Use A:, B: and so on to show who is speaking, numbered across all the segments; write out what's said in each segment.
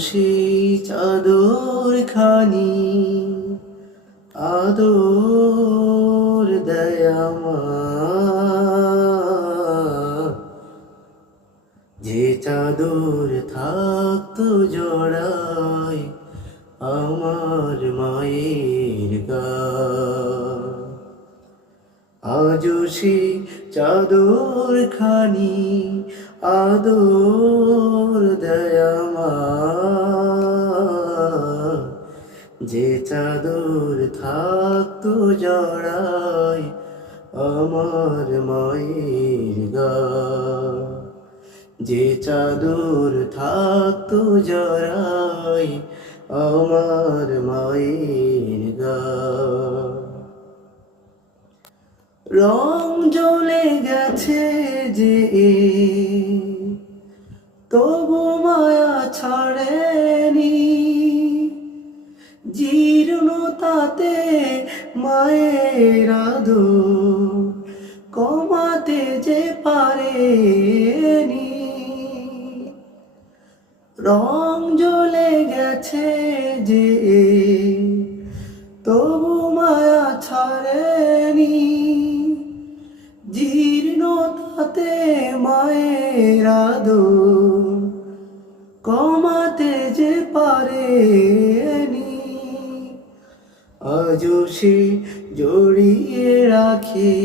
A: সেই চাদর খানি আদর দয়ামা যে চাদর থাকতো জড়াই আমার মায়ের গা আজও সে চাদর খানি, আদর দয়ামা যে চাদর থাকতো জড়াই আমার মায়ের গা, যে চাদর থাকতো জড়াই আমার মায়ের গা। রং জ্বলে গেছে যে তবু মায়া ছাড়েনি। জীর্ণতাতে মায়ের আদো কমাতে যে পারেনি। রং জ্বলে গেছে যে মায়ের আদো কমাতে যে পারেনি, আজও সে জড়িয়ে রাখে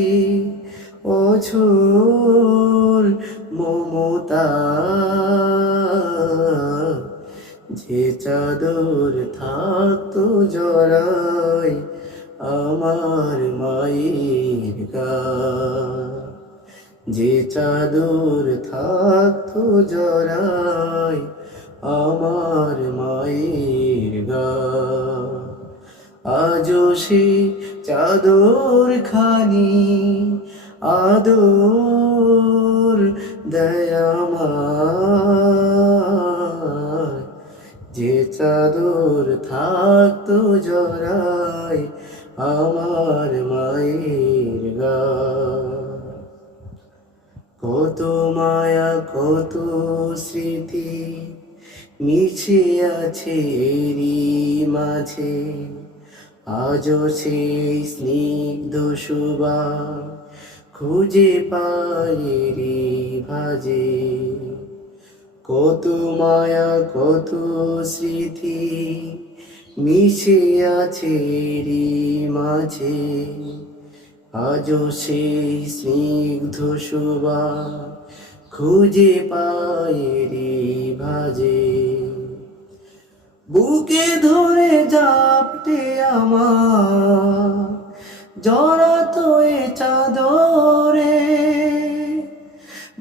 A: অঝোর মমতা। যে চাদর থাকতো জড়াই আমার মায়ের গা যে চাদর থাকতো জরাই আমার মায়ের গা। আজও সে চাদর খানি আদর দয়ামা যে চাদর থাকতো জরাই আমার মায়ের গা। কত মায়া, কত স্মৃতি মিছে আছে এরই মাঝে। আজও সেই স্নিগ্ধ শোভা খুঁজে পায়েরি ভাজে। কত মায়া, কত স্মৃতি মিশে আছে এরই মাঝে। আজও সেই স্নিগ্ধ শোভা খুঁজে পায়েরি ভাজে। বুকে ধরে জাপটে আমার জড়াতো এ চাদরে।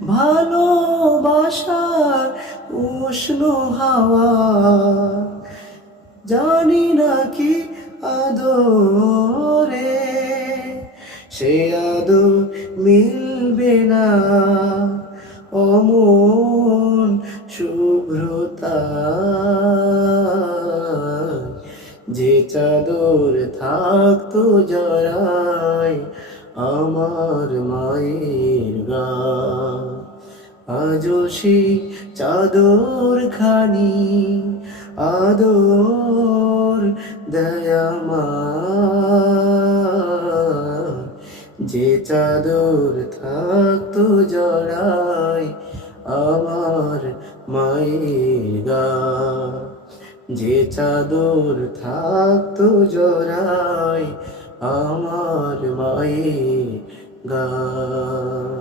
A: ভালোবাসার উষ্ণ হাওয়া জানি না কি আদরে মিলবে না। অমন শুভ্রতা। যে চাদর থাকতো জড়াই আমার মায়ের গা, আজও চাদর খানি আদর জড়াই আমার মায়ের গা। যে চাদর থাকতো জড়াই আমার মায়ের গা।